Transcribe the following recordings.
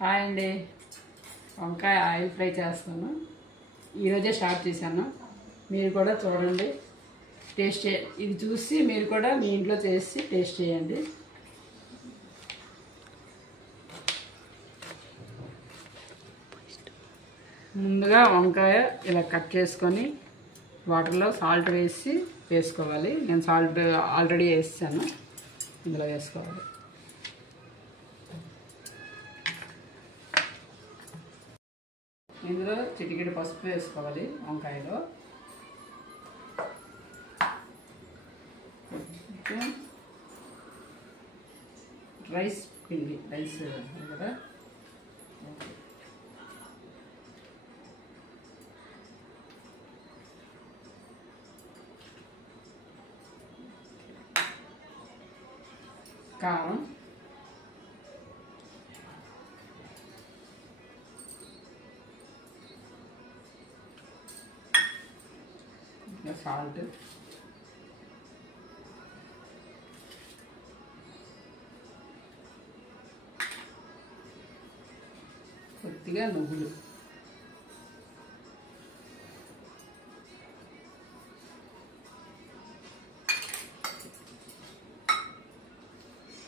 Hi అండి, వంకాయ oil fry చేస్తాను. ఈరోజే స్టార్ట్ చేశాను. మీరు కూడా చూడండి, టేస్ట్ ఇది చూసి మీరు కూడా మీ ఇంట్లో చేసి టేస్ట్ చేయండి. ముందుగా వంకాయ ఇలా కట్ చేసుకొని వాటర్లో సాల్ట్ వేసుకోవాలి. నేను సాల్ట్ ఆల్రెడీ వేసాను, ఇందులో వేసుకోవాలి. ఇందులో చిటికెడు పసుపు వేసుకోవాలి. వంకాయలో రైస్ పిండి, రైస్ కదా, కారం, సాల్ట్, కొద్దిగా నువ్వులు,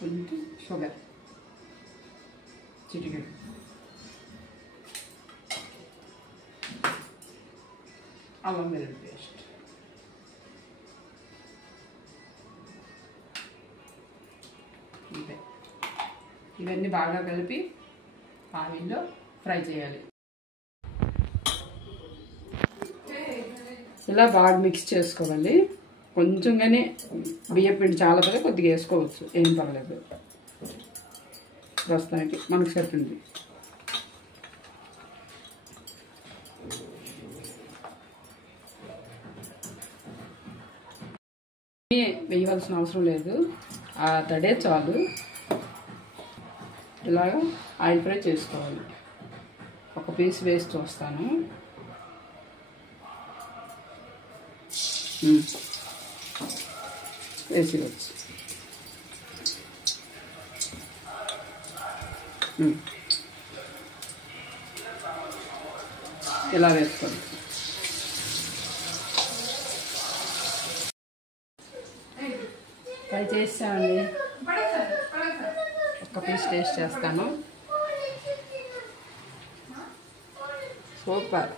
కొంచెం షుగర్, చిటికెడు, అల్లం వెల్లుల్లి పేస్ట్, ఇవన్నీ బాగా కలిపి ఆయిల్లో ఫ్రై చేయాలి. ఇలా బాగా మిక్స్ చేసుకోవాలి. కొంచెంగానే బియ్యం పిండి చాలా పదే కొద్దిగా వేసుకోవచ్చు, ఏం పర్లేదు. ప్రస్తుతానికి మనకు సరిపోయింది. వేయవలసిన అవసరం లేదు, ఆ తడే చాలు. ఇలాగా ఆయిల్ ఫ్రై చేసుకోవాలి. ఒక పీస్ వేసి చూస్తాను. వేసివచ్చు. ఇలా వేసుకోండి. ఫ్రై చేస్తామండి. ఒక పీస్ టేస్ట్ చేస్తాను. సూపర్.